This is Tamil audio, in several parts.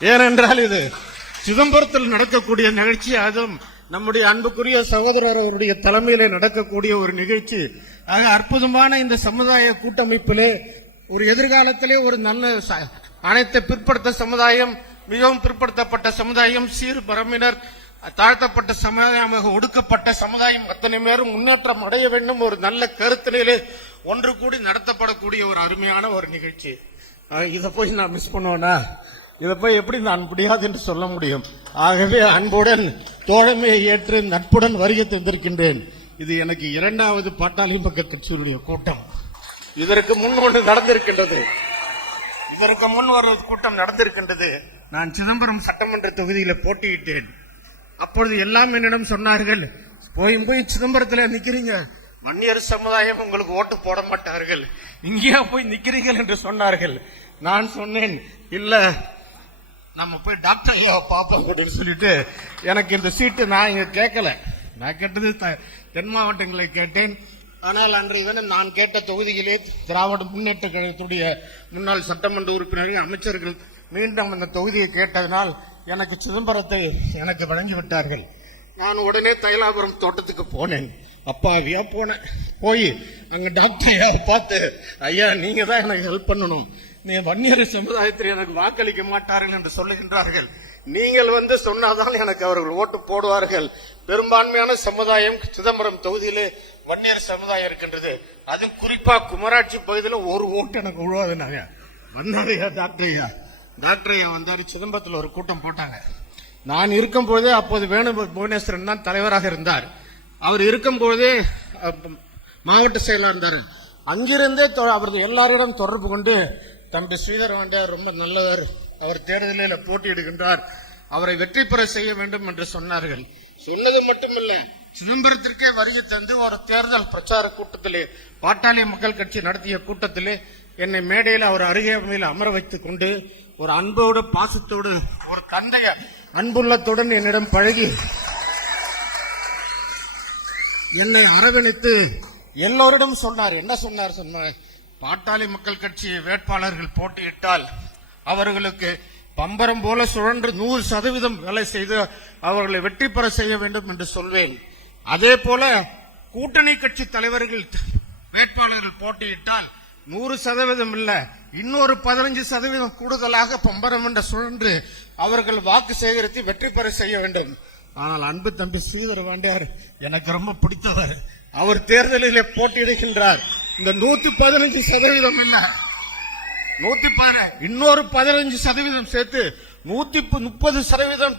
ஏனென்றால் இது சிதம்பரத்தில் நடக்கக்கூடிய நிகழ்ச்சி அதுவும் நம்முடைய அன்புக்குரிய சகோதரர் அவருடைய தலைமையிலே நடக்கக்கூடிய ஒரு நிகழ்ச்சி. ஆக அற்புதமான இந்த சமுதாய கூட்டமைப்பிலே ஒரு எதிர்காலத்திலே ஒரு நல்ல ச- அனைத்து பிற்படுத்த சமுதாயம் மிகவும் பிற்படுத்தப்பட்ட சமுதாயம் சீர் பரம்பினர் தாழ்த்தப்பட்ட சமுதாயமாக ஒடுக்கப்பட்ட சமுதாயம் அத்தனை பேரும் முன்னேற்றம் அடைய வேண்டும் ஒரு நல்ல கருத்தினிலே ஒன்று கூடி நடத்தப்படக்கூடிய ஒரு அருமையான ஒரு நிகழ்ச்சி. இதை போய் நான் மிஸ் பண்ணுவேன்னா இதை போய் எப்படி நான் முடியாது என்று சொல்ல முடியும்? ஆகவே அன்புடன் தோழமையை ஏற்று நட்புடன் வருகை தந்திருக்கின்றேன். இது எனக்கு இரண்டாவது பாட்டாளி பக்க கட்சியினுடைய கூட்டம். இதற்கு முன் ஒன்று நடந்திருக்கின்றது. இதற்கு முன் ஒரு கூட்டம் நடந்திருக்கின்றது. நான் சிதம்பரம் சட்டமன்ற தொகுதியில் போட்டியிட்டேன். அப்பொழுது எல்லாம் என்னிடம் சொன்னார்கள் போய் போய் சிதம்பரத்தில் நிற்கிறீங்க வன்னியர் சமுதாயம் உங்களுக்கு ஓட்டு போட மாட்டார்கள். இங்கேயா போய் நிற்கிறீர்கள் என்று சொன்னார்கள். நான் சொன்னேன் இல்லை நம்ம போய் டாக்டர் ஐயாவை பார்ப்போம் அப்படின்னு சொல்லிட்டு எனக்கு இந்த சீட்டு நான் இங்கே கேட்கல. நான் கேட்டது த- தென் மாவட்டங்களை கேட்டேன். ஆனால் அன்றைய தினம் நான் கேட்ட தொகுதியிலே திராவிட முன்னேற்ற கழகத்துடைய முன்னாள் சட்டமன்ற உறுப்பினர்கள் அமைச்சர்கள் மீண்டும் அந்த தொகுதியை கேட்டதனால் எனக்கு சிதம்பரத்தை எனக்கு வழங்கி விட்டார்கள். நான் உடனே தைலாபுரம் தோட்டத்துக்கு போனேன். அப்பாவியா போனேன் போய் அங்கே டாக்டர் ஐயாவை பார்த்து ஐயா நீங்கள் தான் எனக்கு ஹெல்ப் பண்ணணும். நீ வன்னியர் சமுதாயத்தில் எனக்கு வாக்களிக்க மாட்டார்கள் என்று சொல்லுகின்றார்கள். நீங்கள் வந்து சொன்னாதான் எனக்கு அவர்கள் ஓட்டு போடுவார்கள். பெரும்பான்மையான சமுதாயம் சிதம்பரம் தொகுதியிலே வன்னியர் சமுதாயம் இருக்கின்றது. அதுவும் குறிப்பா குமராட்சி பகுதியில் ஒரு ஓட்டு எனக்கு விழுவாதுனாங்க வந்தாரையா டாக்டர் ஐயா. டாக்டர் ஐயா வந்தாரு சிதம்பரத்தில் ஒரு கூட்டம் போட்டாங்க. நான் இருக்கும் பொழுதே அப்போது வேணு புவனேஸ்வரன் தான் தலைவராக இருந்தார். அவர் இருக்கும் பொழுதே மாவட்ட செயலாக இருந்தார். அங்கிருந்தே தொ- அவரது எல்லாரிடம் தொடர்பு கொண்டு தம்பி ஸ்ரீதர் வாண்டியார் ரொம்ப நல்லவர். அவர் தேர்தலில் போட்டியிடுகின்றார். அவரை வெற்றி பெற செய்ய வேண்டும் என்று சொன்னார்கள். சொன்னது மட்டுமல்ல சிதம்பரத்திற்கே வருகை தந்து ஒரு தேர்தல் பிரச்சார கூட்டத்திலே பாட்டாளி மக்கள் கட்சி நடத்திய கூட்டத்திலே என்னை மேடையில் அவர் அருகேமையில் அமர வைத்துக் கொண்டு ஒரு அன்போடு பாசத்தோடு ஒரு தந்தைய அன்புள்ளத்துடன் என்னிடம் பழகி என்னை அரவணைத்து எல்லோரிடம் சொன்னார். என்ன சொன்னார் சொன்னார் பாட்டாளி மக்கள் கட்சி வேட்பாளர்கள் போட்டியிட்டால் அவர்களுக்கு பம்பரம் போல சுழன்று நூறு சதவீதம் வேலை செய்து அவர்களை வெற்றி பெற செய்ய வேண்டும் என்று சொல்வேன். அதே போல கூட்டணி கட்சி தலைவர்கள் வேட்பாளர்கள் போட்டியிட்டால் நூறு சதவீதம் இல்ல இன்னொரு பதினஞ்சு சதவீதம் கூடுதலாக பம்பரம் என்ற சுழன்று அவர்கள் வாக்கு சேகரித்து வெற்றி பெற செய்ய வேண்டும். ஆனால் அன்பு தம்பி ஸ்ரீதர் வாண்டியார் எனக்கு ரொம்ப பிடித்தவர். அவர் தேர்தலிலே போட்டியிடுகின்றார். இந்த நூத்தி பதினஞ்சு சதவீதம் இல்ல நூத்தி இன்னொரு பதினஞ்சு சதவீதம் சேர்த்து நூத்தி முப்பது சதவீதம்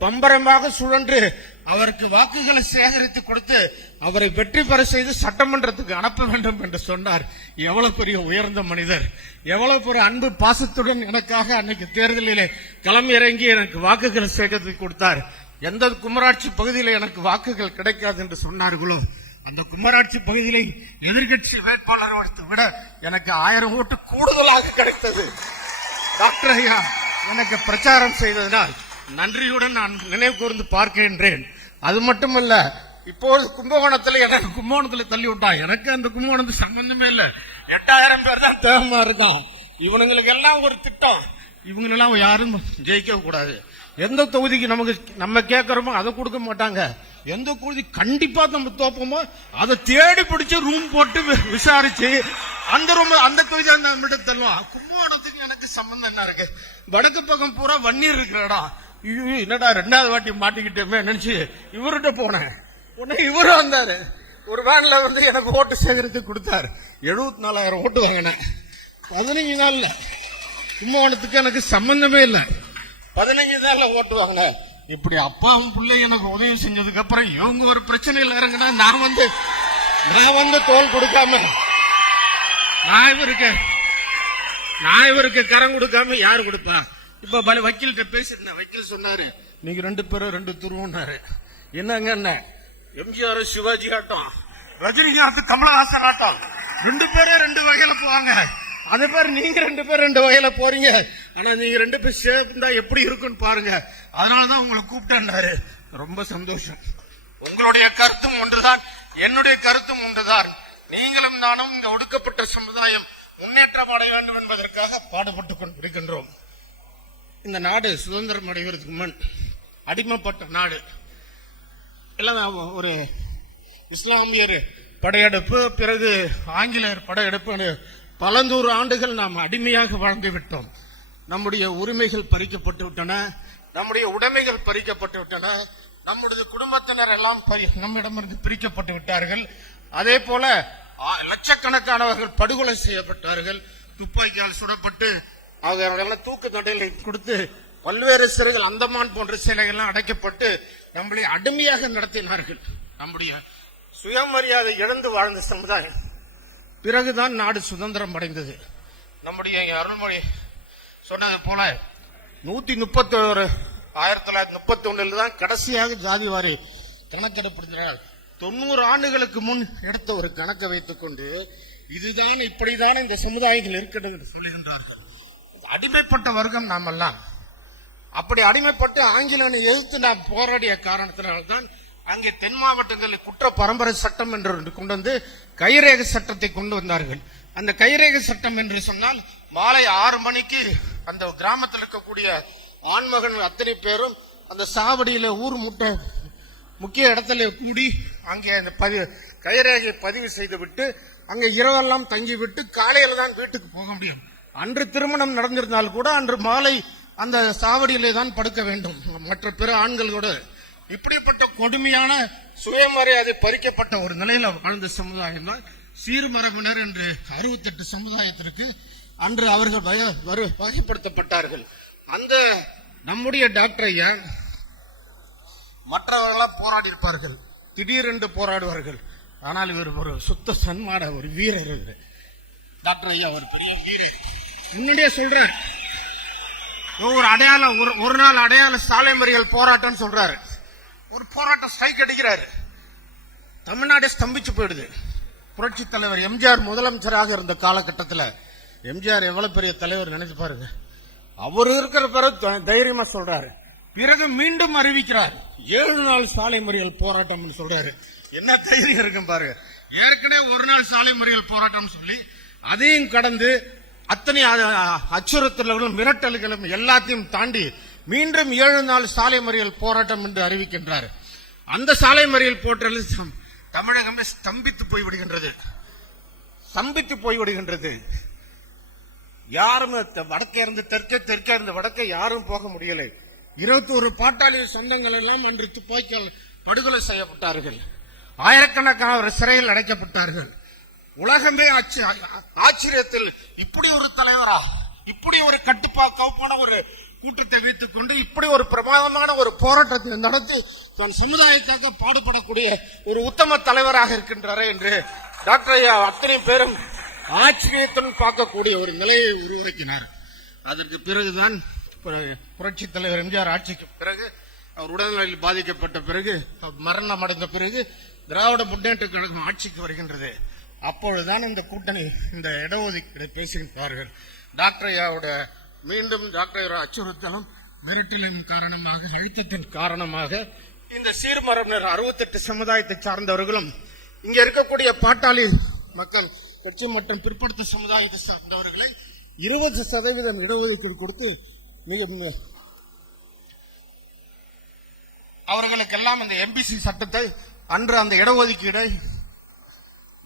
பம்பரமாக சுழன்று அவருக்கு வாக்குகளை சேகரித்து கொடுத்து அவரை வெற்றி பெற செய்து சட்டமன்றத்துக்கு அனுப்ப வேண்டும் என்று சொன்னார். எவ்வளவு பெரிய உயர்ந்த மனிதர். எவ்வளவு பெரிய அன்பு பாசத்துடன் எனக்காக அன்னைக்கு தேர்தலிலே களம் இறங்கி எனக்கு வாக்குகளை சேகரித்து கொடுத்தார். எந்த குமராட்சி பகுதியில் எனக்கு வாக்குகள் கிடைக்காது என்று சொன்னார்களோ? அந்த குமராட்சி பகுதியிலே எதிர்கட்சி வேட்பாளர் விட எனக்கு ஆயிரம் ஓட்டு கூடுதலாக கிடைத்தது. டாக்டர் ஐயா எனக்கு பிரச்சாரம் செய்ததனால் நன்றியுடன் நான் நினைவு கூர்ந்து பார்க்கின்றேன். அது மட்டுமல்ல இப்போது கும்பகோணத்தில் எனக்கு கும்பகோணத்தில் தள்ளி விட்டா எனக்கு அந்த கும்பகோணத்து சம்பந்தமே இல்லை. எட்டாயிரம் பேர் தான் தேவமா இருக்கான். இவனுங்களுக்கு எல்லாம் ஒரு திட்டம். இவங்களெல்லாம் யாரும் ஜெயிக்க கூடாது எந்த தொகுதிக்கு நமக்கு நம்ம கேட்கறோமோ அதை கொடுக்க மாட்டாங்க. எந்த குருதி கண்டிப்பா நம்ம தோப்போமோ அதை தேடி பிடிச்சு ரூம் போட்டு வி- விசாரிச்சு அந்த ரூம் அந்த தொகுதி அந்த நம்மகிட்ட தள்ளுவான். கும்பகோணத்துக்கு எனக்கு சம்பந்தம் என்ன இருக்கு? வடக்கு பக்கம் பூரா வன்னீர் இருக்கிற இடம். ஐயோ, என்னடா ரெண்டாவது வாட்டி மாட்டிக்கிட்டோமே நினைச்சு இவர்கிட்ட போனேன். உடனே இவரும் வந்தாரு. ஒரு வேன்ல வந்து எனக்கு ஓட்டு சேகரித்து கொடுத்தாரு. எழுபத்தி நாலாயிரம் ஓட்டு வாங்கினேன். பதினஞ்சு நாள்ல கும்பகோணத்துக்கு எனக்கு சம்பந்தமே இல்லை. பதினஞ்சு நாள்ல ஓட்டு வாங்கினேன். இப்படி அப்பாவும் பிள்ளை எனக்கு உதவி செஞ்சதுக்கு அப்புறம் இவங்க ஒரு பிரச்சனையில் இறங்கினா நான் வந்து நான் வந்து தோல் கொடுக்காம நான் இவருக்கு நான் இவருக்கு கரம் கொடுக்காம யாரு கொடுப்பா? இப்ப பல வக்கீல்கிட்ட பேசிருந்தேன் வக்கீல் சொன்னாரு நீங்க ரெண்டு பேரும் ரெண்டு துருவம்னாரு. என்னங்க என்ன எம்ஜிஆர் சிவாஜி ஆட்டம் ரஜினிகாந்த் கமலஹாசன் ஆட்டம் ரெண்டு பேரும் ரெண்டு வகையில போவாங்க. அதே பேர் நீங்க ரெண்டு பேர் ரெண்டு வகையில போறீங்க. ஆனா நீங்க ரெண்டு பேர் சேர்ந்தா எப்படி இருக்குன்னு பாருங்க. அதனாலதான் உங்களை கூப்பிட்டேன்னாரு. ரொம்ப சந்தோஷம். உங்களுடைய கருத்தும் ஒன்றுதான் என்னுடைய கருத்தும் ஒன்றுதான். நீங்களும் நானும் இந்த ஒடுக்கப்பட்ட சமுதாயம் முன்னேற்றம் அடைய வேண்டும் என்பதற்காக பாடுபட்டுக் கொண்டிருக்கின்றோம். இந்த நாடு சுதந்திரம் அடைவதற்கு முன் அடிமைப்பட்ட நாடு. எல்லாம் ஒரு இஸ்லாமியர் படையெடுப்பு பிறகு ஆங்கிலேயர் படையெடுப்பு பல நூறு ஆண்டுகள் நாம் அடிமையாக வாழ்ந்து விட்டோம். நம்முடைய உரிமைகள் பறிக்கப்பட்டு விட்டன. நம்முடைய உடைமைகள் பறிக்கப்பட்டு விட்டன. நம்முடைய குடும்பத்தினர் எல்லாம் பறி- நம்மிடமிருந்து பிரிக்கப்பட்டு விட்டார்கள். அதே போல லட்சக்கணக்கானவர்கள் படுகொலை செய்யப்பட்டார்கள். துப்பாக்கியால் சுடப்பட்டு அவர்களெல்லாம் தூக்கு தண்டனை கொடுத்து பல்வேறு சிறைகள் அந்தமான் போன்ற சிலைகள்லாம் அடைக்கப்பட்டு நம்மளை அடிமையாக நடத்தினார்கள். நம்முடைய சுயமரியாதை இழந்து வாழ்ந்த சமுதாயம். பிறகுதான் நாடு சுதந்திரம் அடைந்தது. நம்முடைய அருள்மொழி சொன்னது போல நூத்தி முப்பத்தி ஒரு ஆயிரத்தி தொள்ளாயிரத்தி முப்பத்தி ஒண்ணுல தான் கடைசியாக ஜாதி வாரி கணக்கெடுப்படுத்தினார் தொண்ணூறு ஆண்டுகளுக்கு முன் எடுத்த ஒரு கணக்கை வைத்துக் கொண்டு இதுதான் இப்படிதான் இந்த சமுதாயங்கள் இருக்கிறது என்று சொல்லுகின்றார்கள். அடிமைப்பட்ட வர்க்கம் நாமெல்லாம். அப்படி அடிமைப்பட்டு ஆங்கிலனை எதிர்த்து நாம் போராடிய காரணத்தினால்தான் அங்கே தென் மாவட்டங்களில் குற்ற பரம்பரை சட்டம் என்று கொண்டு வந்து கைரேக சட்டத்தை கொண்டு வந்தார்கள். அந்த கைரேக சட்டம் என்று சொன்னால் மாலை ஆறு மணிக்கு அந்த கிராமத்தில் இருக்கக்கூடிய ஆண்மகன் அத்தனை பேரும் அந்த சாவடியில ஊர் முட்டை முக்கிய இடத்துல கூடி அங்கே அந்த பதிவு கைரேகையை பதிவு செய்து விட்டு அங்கே இரவெல்லாம் தங்கி விட்டு காலையில தான் வீட்டுக்கு போக முடியும். அன்று திருமணம் நடந்திருந்தால் கூட அன்று மாலை அந்த சாவடியிலே தான் படுக்க வேண்டும். மற்ற பிற ஆண்கள் கூட இப்படிப்பட்ட கொடுமையான சுயமரியாதை பறிக்கப்பட்ட ஒரு நிலையில வாழ்ந்த சமுதாயம் தான் சீர்மரபினர் என்று அறுபத்தெட்டு சமுதாயத்திற்கு அன்று அவர்கள் வரு- வகைப்படுத்தப்பட்டார்கள். அந்த நம்முடைய டாக்டர் ஐயா மற்றவர்களாம் போராடி இருப்பார்கள் திடீரென்று போராடுவார்கள். ஆனால் இவர் ஒரு சுத்த சன்மான ஒரு வீரர் டாக்டர் ஐயா ஒரு பெரிய வீரர். முன்னாடியே சொல்றேன் ஒரு அடையாளம் ஒரு ஒரு நாள் அடையாள சாலை மறியல் போராட்டம்னு சொல்றாரு. ஒரு போராட்டம் ஸ்ட்ரைக் அடிக்கிறாரு தமிழ்நாடே ஸ்தம்பிச்சு போயிடுது. புரட்சி தலைவர் எம்ஜிஆர் முதலமைச்சராக இருந்த காலகட்டத்தில் எம்ஜிஆர் எவ்வளவு பெரிய தலைவர் நினைச்சு பாருங்க. அவர் இருக்கிற பிறகு த- தைரியமா சொல்றாரு. பிறகு மீண்டும் அறிவிக்கிறார். ஏழு நாள் சாலை மறியல் போராட்டம்னு சொல்றாரு. என்ன தைரியம் இருக்கும் பாருங்க. ஏற்கனவே ஒரு நாள் சாலை மறியல் போராட்டம் சொல்லி அதையும் கடந்து அத்தனை அச்சுறுத்தல்களும் மிரட்டல்களும் எல்லாத்தையும் தாண்டி மீண்டும் ஏழு நாள் சாலை மறியல் போராட்டம் என்று அறிவிக்கின்றார். அந்த சாலை மறியல் போற்றலில் தமிழகமே ஸ்தம்பித்து போய்விடுகின்றது. ஸ்தம்பித்து போய்விடுகின்றது. யாரும் வடக்கே இருந்து தெற்கே தெற்கே இருந்து வடக்கே யாரும் போக முடியலை. இருபத்தி ஒரு பாட்டாளி சொந்தங்கள் எல்லாம் அன்று துப்பாக்கியால் படுகொலை செய்யப்பட்டார்கள். ஆயிரக்கணக்கானவர் சிறையில் அடைக்கப்பட்டார்கள். உலகமே ஆச்சரியத்தில் இப்படி ஒரு தலைவரா? இப்படி ஒரு கட்டுப்பா கவுப்பான ஒரு கூட்டத்தை வைத்துக் கொண்டு இப்படி ஒரு பிரமாதமான ஒரு போராட்டத்தை நடத்தி தன் சமுதாயத்தாக பாடுபடக்கூடிய ஒரு உத்தம தலைவராக இருக்கின்றாரே என்று டாக்டர் ஐயா அத்தனை பேரும் ஆச்சரியத்துடன் பார்க்கக்கூடிய ஒரு நிலையை உருவாக்கினார். அதற்கு பிறகுதான் புரட்சி தலைவர் எம்ஜிஆர் ஆட்சிக்கு பிறகு அவர் உடல்நிலையில் பாதிக்கப்பட்ட பிறகு மரணம் அடைந்த பிறகு திராவிட முன்னேற்ற கழகம் ஆட்சிக்கு வருகின்றது. அப்பொழுதுதான் இந்த கூட்டணி இந்த இடஒதுக்கீடு பேசுகின்றார்கள். டாக்டர் ஐயாவோட மீண்டும் டாக்டர் அச்சுறுத்தலும் மிரட்டலின் காரணமாக அழுத்தத்தின் காரணமாக இந்த சீர்மரபினர் அறுபத்தெட்டு சமுதாயத்தை சார்ந்தவர்களும் இங்க இருக்கக்கூடிய பாட்டாளி மக்கள் கட்சி மற்றும் பிற்படுத்த சமுதாயத்தை சார்ந்தவர்களை இருபது சதவீதம் இடஒதுக்கீடு கொடுத்து மிக அவர்களுக்கெல்லாம் இந்த எம்பிசி சட்டத்தை அன்று அந்த இடஒதுக்கீடை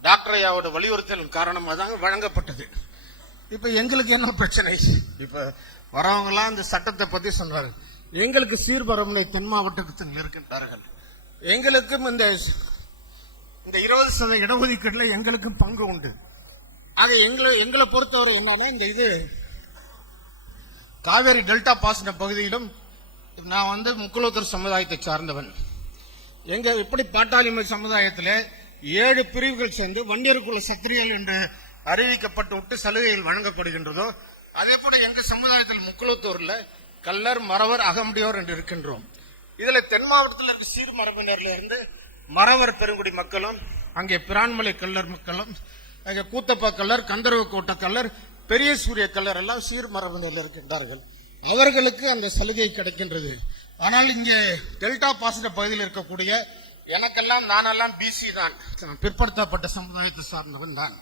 டாக்டர் ஐயாவோட வலியுறுத்தல் காரணமாக தான் வழங்கப்பட்டது. இப்ப எங்களுக்கு என்ன பிரச்சனை? இப்ப வரவங்க எல்லாம் இந்த சட்டத்தை பத்தி சொல்றாரு எங்களுக்கு சீர்பரமுனை தென் மாவட்டத்தில் இருக்கின்றார்கள். எங்களுக்கும் இந்த இந்த இருபது சதவீத இடஒதுக்கீடுல எங்களுக்கும் பங்கு உண்டு. ஆக எங்களை எங்களை பொறுத்தவரை என்னன்னா இந்த இது காவேரி டெல்டா பாசன பகுதியிலும் நான் வந்து முக்குலத்தூர் சமுதாயத்தை சார்ந்தவன். எங்க எப்படி பாட்டாளிமை சமுதாயத்தில் ஏழு பிரிவுகள் சேர்ந்து வன்னியருக்குள்ள சத்திரியல் என்று அறிவிக்கப்பட்டு விட்டு சலுகைகள் வழங்கப்படுகின்றதோ அதே போல எங்க சமுதாயத்தில் முக்குளத்தூர்ல கல்லர் மறவர் அகமுடியோர் என்று இருக்கின்றோம். இதுல தென் மாவட்டத்தில் இருக்க சீர் மரபினர்ல இருந்து மறவர் பெருங்குடி மக்களும் அங்கே பிரான்மலை கல்லர் மக்களும் அங்கே கூத்தப்பா கல்லர் கந்தரவு கோட்ட கல்லர் பெரிய சூரிய கல்லர் எல்லாம் சீர் மரபினரில் இருக்கின்றார்கள். அவர்களுக்கு அந்த சலுகை கிடைக்கின்றது. ஆனால் இங்கே டெல்டா பாசிட்ட பகுதியில் இருக்கக்கூடிய எனக்கெல்லாம் நானெல்லாம் பிசி தான். பிற்படுத்தப்பட்ட சமுதாயத்தை சார்ந்தவன் தான்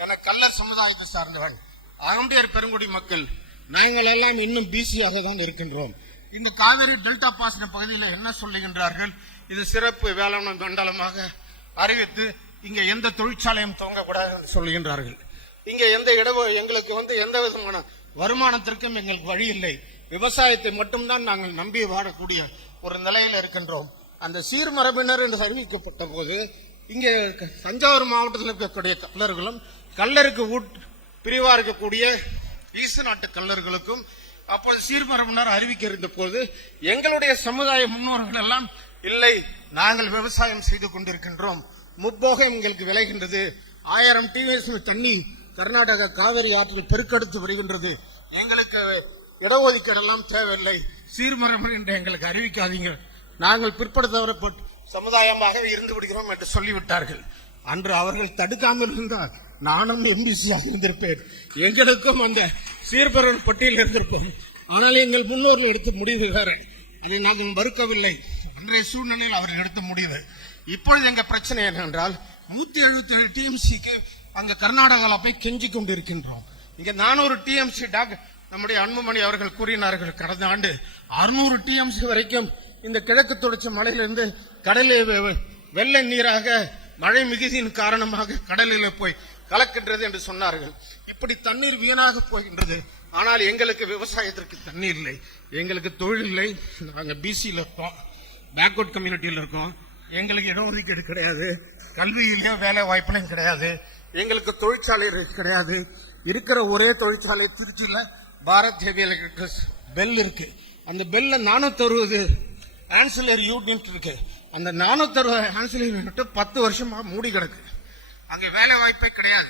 எனக்கு கல்லர் சமுதாயத்தை சார்ந்தவன். அகம்பியர் பெருங்குடி மக்கள் நாங்கள் எல்லாம் இன்னும் பிசியாக தான் இருக்கின்றோம். இந்த காவிரி டெல்டா பாசன பகுதியில் என்ன சொல்லுகின்றார்கள்? இது சிறப்பு வேளாண் மண்டலமாக அறிவித்து இங்கே எந்த தொழிற்சாலையும் துவங்கக்கூடாது சொல்லுகின்றார்கள். இங்கே எந்த இடவோ எங்களுக்கு வந்து எந்த விதமான வருமானத்திற்கும் எங்களுக்கு வழி இல்லை. விவசாயத்தை மட்டும்தான் நாங்கள் நம்பி வாழக்கூடிய ஒரு நிலையில் இருக்கின்றோம். அந்த சீர்மரபினர் என்று அறிவிக்கப்பட்ட போது இங்கே க- தஞ்சாவூர் மாவட்டத்தில் இருக்கக்கூடிய கல்லர்களும் கல்லருக்கு ஊட் பிரிவா இருக்கக்கூடிய ஈச நாட்டு கல்லர்களுக்கும் அப்போது சீர்மரபினர் அறிவிக்க இருந்த போது எங்களுடைய சமுதாய முன்னோர்கள் எல்லாம் இல்லை நாங்கள் விவசாயம் செய்து கொண்டிருக்கின்றோம். முப்போகம் எங்களுக்கு விளைகின்றது. ஆயிரம் டிவிஎஸ் தண்ணி கர்நாடக காவிரி ஆற்றில் பெருக்கெடுத்து வருகின்றது. எங்களுக்கு இடஒதுக்கீடெல்லாம் தேவையில்லை. சீர்மரபு என்று எங்களுக்கு அறிவிக்காதீங்க. நாங்கள் பிற்படுத்தவரப்பட்டு சமுதாயமாக இருந்து விடுகிறோம் என்று சொல்லிவிட்டார்கள். அன்று அவர்கள் தடுக்காமல் இருந்தால் நானும் எம்பிசியாக இருந்திருப்பேன். எங்களுக்கும் அந்த சீர்பரன் பட்டியல் இருந்திருப்போம் ஆனால் எங்கள் முன்னோர்கள் எடுத்த முடிவு வேறு. அதை நாங்கள் மறுக்கவில்லை. அன்றைய சூழ்நிலையில் அவர்கள் எடுத்த முடிவு. இப்பொழுது எங்க பிரச்சனை என்னென்றால் நூத்தி எழுபத்தி ஏழு டிஎம்சிக்கு அங்க கர்நாடகாவில் போய் கெஞ்சி கொண்டிருக்கின்றோம். இங்க நானூறு டிஎம்சி டாக் நம்முடைய அன்புமணி அவர்கள் கூறினார்கள். கடந்த ஆண்டு அறுநூறு டிஎம்சி வரைக்கும் இந்த கிழக்கு தொடர்ச்சி மலையிலிருந்து கடலில் வெள்ளை வெள்ள நீராக மழை மிகுதியின் காரணமாக கடலில் போய் கலக்கின்றது என்று சொன்னார்கள். இப்படி தண்ணீர் வீணாக போகின்றது. ஆனால் எங்களுக்கு விவசாயத்திற்கு தண்ணீர் இல்லை. எங்களுக்கு தொழில் இல்லை. நாங்கள் பிசியில் இருக்கோம். பேக்வர்ட் கம்யூனிட்டியில் இருக்கோம். எங்களுக்கு இடஒதுக்கீடு கிடையாது. கல்வியிலையும் வேலை வாய்ப்புலையும் கிடையாது. எங்களுக்கு தொழிற்சாலை கிடையாது. இருக்கிற ஒரே தொழிற்சாலை திருச்சியில் பாரத் ஹெவி எலக்ட்ரிக்ஸ் பெல் இருக்கு. அந்த பெல்ல நானூத்தி அறுபது ஆன்சிலரி யூனிட் இருக்கு. அந்த நானூத்தி அறுபது ஆன்சிலரி யூனிட் பத்து வருஷமா மூடி கிடக்கு. அங்க வேலை வாய்ப்பே கிடையாது.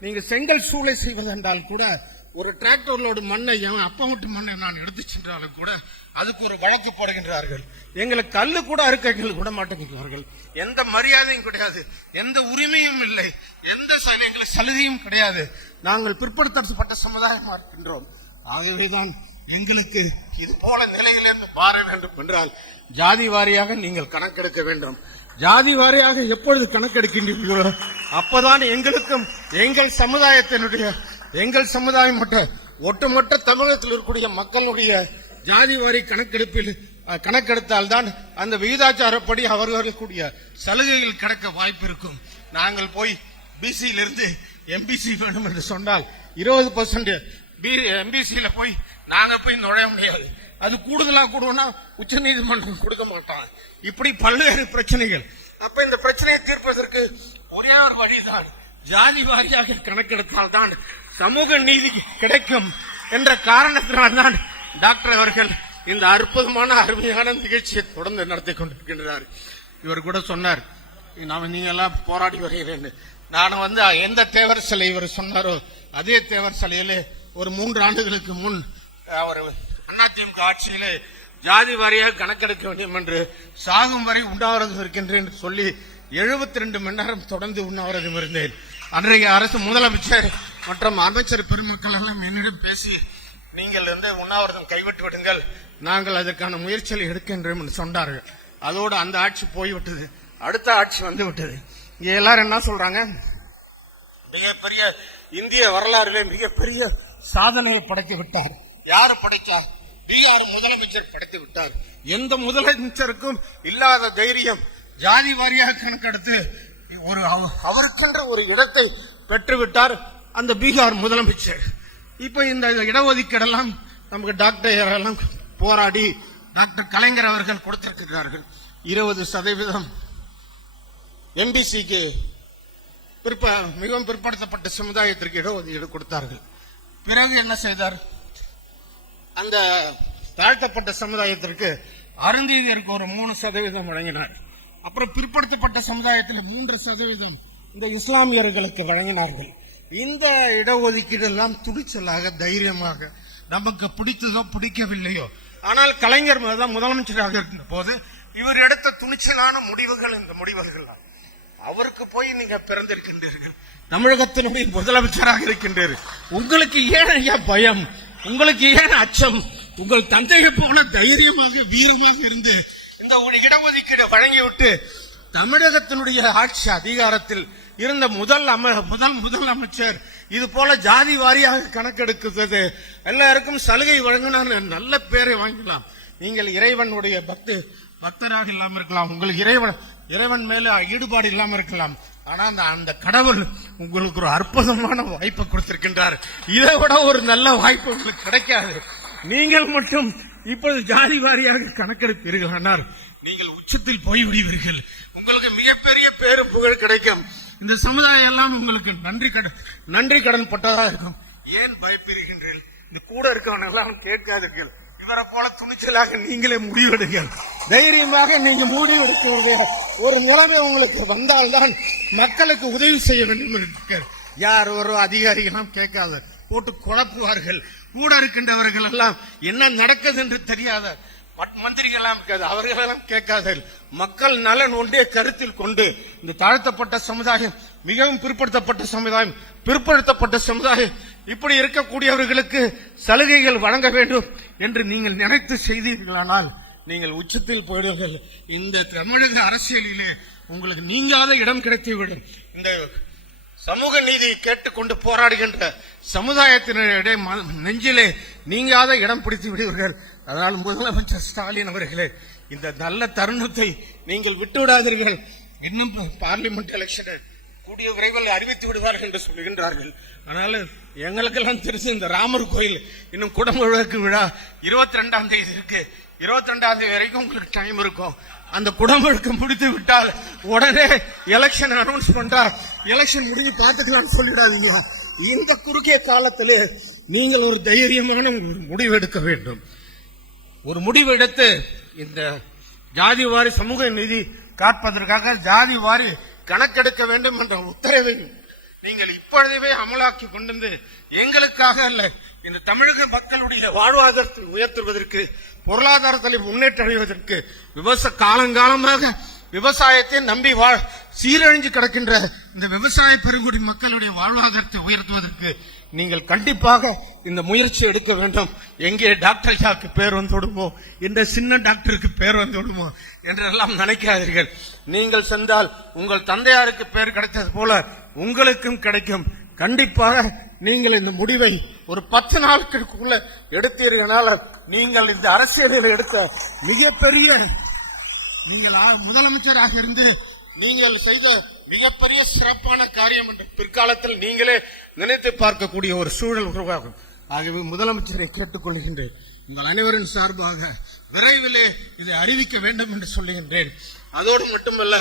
நீங்க செங்கல் சூளை செய்வதென்றால் கூட ஒரு டிராக்டர்களோட மண்ணை என் அப்பா வீட்டு மண்ணை நான் எடுத்து சென்றாலும் கூட அதுக்கு ஒரு வழக்கு போடுகின்றார்கள். எங்களுக்கு கல்லு கூட அறுக்கைகள் விட மாட்டேங்கிறார்கள் எந்த மரியாதையும் கிடையாது. எந்த உரிமையும் இல்லை. எந்த ச- எங்களுக்கு சலுகையும் கிடையாது. நாங்கள் பிற்படுத்தப்பட்ட சமுதாயமா இருக்கின்றோம். ஆகவேதான் எங்களுக்கு இது போல நிலையிலிருந்து மாற வேண்டும் என்றால் ஜாதி வாரியாக நீங்கள் கணக்கெடுக்க வேண்டும். ஜாதி வாரியாக எப்பொழுது கணக்கெடுக்கின்றீர்களோ அப்பதான் எங்களுக்கும் எங்கள் சமுதாயத்தினுடைய எங்கள் சமுதாயம் மட்டும் ஒட்டுமொத்த தமிழகத்தில் இருக்கக்கூடிய மக்களுடைய ஜாதி வாரி கணக்கெடுப்பில் கணக்கெடுத்தால் தான் அந்த விகிதாச்சாரப்படி அவர்களுடைய சலுகைகள் கிடக்க வாய்ப்பு இருக்கும். நாங்கள் போய் பிசியிலிருந்து எம்பிசி வேணும் என்று சொன்னால் இருபது பர்சன்ட் எம்பிசியில போய் நாங்க போய் நுழைய முடியாது. அது கூடுதலா கூடுவோம்னா உச்ச நீதிமன்றம் கொடுக்க மாட்டான். இப்படி பல்வேறு பிரச்சனைகள். அப்ப இந்த பிரச்சனையை தீர்ப்பதற்கு ஒரே ஒரு வழிதான். ஜாதி வாரியாக கணக்கெடுத்தால் தான் சமூக நீதி கிடைக்கும் என்ற காரணத்தினால்தான் டாக்டர் அவர்கள் இந்த அற்புதமான அருமையான நிகழ்ச்சியை தொடர்ந்து நடத்தி கொண்டிருக்கின்றார். இவர் கூட சொன்னார் நாம நீங்க எல்லாம் போராடி வருகிறேன் நான் வந்து எந்த தேவர் சிலை இவர் சொன்னாரோ அதே தேவர் சிலையிலே ஒரு மூன்று ஆண்டுகளுக்கு முன் அவர் அதிமுக ஆட்சியிலே ஜாதி வாரியாக கணக்கெடுக்க வேண்டும் என்று சாகும் வரை உண்ணாவிரதம் இருக்கின்றேன் என்று சொல்லி 72 ரெண்டு மணி நேரம் தொடர்ந்து உண்ணாவிரதம் இருந்தேன். அன்றைய அரசு முதலமைச்சர் மற்றும் அமைச்சர் பெருமக்கள் எல்லாம் என்னிடம் பேசி நீங்கள் வந்து உண்ணாவிரதம் கைவிட்டு விடுங்கள். நாங்கள் அதற்கான முயற்சிகளை எடுக்கின்றோம் என்று சொன்னார்கள். அதோடு அந்த ஆட்சி போய்விட்டது. அடுத்த ஆட்சி வந்து விட்டது இங்கே எல்லாரும் என்ன சொல்றாங்க? மிகப்பெரிய இந்திய வரலாறிலே மிகப்பெரிய சாதனையை படைத்து விட்டார். யாரு படைத்தார்? பீகார் முதலமைச்சர் படைத்து விட்டார். எந்த முதலமைச்சருக்கும் இல்லாத தைரியம் ஜாதி வாரியாக கணக்கெடுத்து ஒரு அவருக்கென்ற ஒரு இடத்தை பெற்றுவிட்டார் அந்த பீகார் முதலமைச்சர். இப்ப இந்த இடஒதுக்கீடெல்லாம் நமக்கு டாக்டர் எல்லாம் போராடி டாக்டர் கலைஞர் அவர்கள் கொடுத்திருக்கிறார்கள். இருபது சதவீதம் எம்பிசிக்கு பிற்ப மிகவும் பிற்படுத்தப்பட்ட சமுதாயத்திற்கு இடஒதுக்கீடு கொடுத்தார்கள். பிறகு என்ன செய்தார்? அந்த தாழ்த்தப்பட்ட சமுதாயத்திற்கு அருந்தீதியருக்கு ஒரு மூணு சதவீதம் வழங்கினார். அப்புறம் பிற்படுத்தப்பட்ட சமுதாயத்தில் மூன்று சதவீதம் இந்த இஸ்லாமியர்களுக்கு வழங்கினார்கள். இந்த இடஒதுக்கீடு எல்லாம் துணிச்சலாக தைரியமாக நமக்கு பிடித்ததோ பிடிக்கவில்லையோ ஆனால் கலைஞர் தான் முதலமைச்சராக இருந்த போது இவர் எடுத்த துணிச்சலான முடிவுகள் இந்த முடிவுகள் தான் அவருக்கு போய் நீங்க பிறந்திருக்கின்றீர்கள். தமிழகத்தினுடைய முதலமைச்சராக இருக்கின்றீர்கள். உங்களுக்கு ஏன் ஐயா பயம்? உங்களுக்கு ஏன் அச்சம்? உங்கள் தந்தையை போல தைரியமாக வீரமாக இருந்து இந்த ஒரு இடஒதுக்கீடு வழங்கிவிட்டு தமிழகத்தினுடைய ஆட்சி அதிகாரத்தில் இருந்த முதல் அம முதல் முதல் அமைச்சர் இது போல ஜாதி வாரியாக கணக்கெடுக்கிறது. எல்லாருக்கும் சலுகை வழங்கினா நல்ல பேரை வாங்கலாம். நீங்கள் இறைவனுடைய பக்தி பக்தராக இல்லாமல் இருக்கலாம். உங்களுக்கு இறைவன் இறைவன் மேல ஈடுபாடு இல்லாமல் இருக்கலாம். ஆனா அந்த அந்த கடவுள் உங்களுக்கு ஒரு அற்புதமான வாய்ப்பை கொடுத்திருக்கின்றார். இதை விட ஒரு நல்ல வாய்ப்பு உங்களுக்கு கிடைக்காது. நீங்கள் மட்டும் இப்போது ஜாதி வாரியாக கணக்கெடுப்பீர்கள். ஆனால் நீங்கள் உச்சத்தில் போய் விடுவீர்கள் உங்களுக்கு மிகப்பெரிய பேரு புகழ் கிடைக்கும். இந்த சமுதாயம் எல்லாம் உங்களுக்கு நன்றி கடன் நன்றி கடன் பட்டதா இருக்கும். ஏன் பயப்படுகின்றீர்கள் இந்த கூட இருக்கவன் எல்லாம் கேட்காதீர்கள். இவரை போல துணிச்சலாக நீங்களே முடிவெடுங்கள். தைரியமாக நீங்க முடிவெடுக்க வேண்டிய ஒரு நிலைமை உங்களுக்கு வந்தால்தான் மக்களுக்கு உதவி செய்ய வேண்டும் என்று யார் ஒரு அதிகாரிகளும் கேட்காத போட்டு குழப்புவார்கள். கூட இருக்கின்றவர்கள் எல்லாம் என்ன நடக்குது என்று தெரியாத மந்திரிகளாம் அவர்களெல்லாம் கேட்காதீர்கள் மக்கள் நலன் ஒன்றே கருத்தில் கொண்டு இந்த தாழ்த்தப்பட்ட சமுதாயம் மிகவும் பிற்படுத்தப்பட்ட சமுதாயம் பிற்படுத்தப்பட்ட சமுதாயம் இப்படி இருக்கக்கூடியவர்களுக்கு சலுகைகள் வழங்க வேண்டும் என்று நீங்கள் நினைத்து செய்தீர்களானால் நீங்கள் உச்சத்தில் போயிடுவீர்கள். இந்த தமிழக அரசியலிலே உங்களுக்கு நீங்காத இடம் கிடைத்துவிடும். இந்த சமூக நீதி கேட்டுக்கொண்டு போராடுகின்ற சமுதாயத்தினரிடையே ம- நெஞ்சிலே நீங்காத இடம் பிடித்து விடுவீர்கள். அதனால் முதலமைச்சர் ஸ்டாலின் அவர்களே இந்த நல்ல தருணத்தை நீங்கள் விட்டுவிடாதீர்கள். இன்னும் பார்லிமெண்ட் எலெக்ஷனை கூடிய விரைவில் அறிவித்து விடுவார்கள் என்று சொல்லுகின்றார்கள் ஆனால் எங்களுக்கெல்லாம் தெரிஞ்சு இந்த ராமர் கோயில் இன்னும் குடமுழக்கு விழா இருபத்தி ரெண்டாம் தேதி இருக்கு. இருபத்தி ரெண்டாம் தேதி வரைக்கும் உங்களுக்கு டைம் இருக்கும். அந்த குடமுழுக்கு முடித்து விட்டால் உடனே எலெக்ஷன் அனௌன்ஸ் பண்றா. எலெக்ஷன் முடிஞ்சு பார்த்துக்கலாம்னு சொல்லிடாதீங்க. இந்த குறுகிய காலத்தில் நீங்கள் ஒரு தைரியமான ஒரு முடிவு எடுக்க வேண்டும். ஒரு முடிவு எடுத்து இந்த ஜாதி வாரி சமூக நிதி காட்பதற்காக ஜாதி வாரி கணக்கெடுக்க வேண்டும் என்ற உத்தரவை நீங்கள் இப்பொழுதே அமலாக்கி கொண்டு வந்து எங்களுக்காக அல்ல இந்த தமிழக மக்களுடைய வாழ்வாதாரத்தை உயர்த்துவதற்கு பொருளாதாரத்தை முன்னேற்றம் அடைவதற்கு விவச காலங்காலமாக விவசாயத்தை நம்பி வாழ் சீரழிஞ்சு கிடக்கின்ற இந்த விவசாய பெருங்குடி மக்களுடைய வாழ்வாதாரத்தை உயர்த்துவதற்கு நீங்கள் கண்டிப்பாக இந்த முயற்சி எடுக்க வேண்டும். எங்கே டாக்டர் ஐயாவுக்கு பேர் வந்துவிடுமோ? இந்த சின்ன டாக்டருக்கு பேர் வந்து விடுமோ என்றெல்லாம் நினைக்காதீர்கள். நீங்கள் சென்றால் உங்கள் தந்தையாருக்கு பேர் கிடைத்தது போல உங்களுக்கும் கிடைக்கும். கண்டிப்பாக நீங்கள் இந்த முடிவை ஒரு பத்து நாட்களுக்குள்ள எடுத்தீர்களால் நீங்கள் இந்த அரசியலில் எடுத்த மிகப்பெரிய நீங்கள் ஆ- முதலமைச்சராக இருந்து நீங்கள் செய்த மிகப்பெரிய சிறப்பான காரியம் என்று பிற்காலத்தில் நீங்களே நினைத்து பார்க்கக்கூடிய ஒரு சூழல் உருவாகும். ஆகவே முதலமைச்சரை கேட்டுக்கொள்கின்றேன். உங்கள் அனைவரின் சார்பாக விரைவிலே இதை அறிவிக்க வேண்டும் என்று சொல்லுகின்றேன். அதோடு மட்டுமல்ல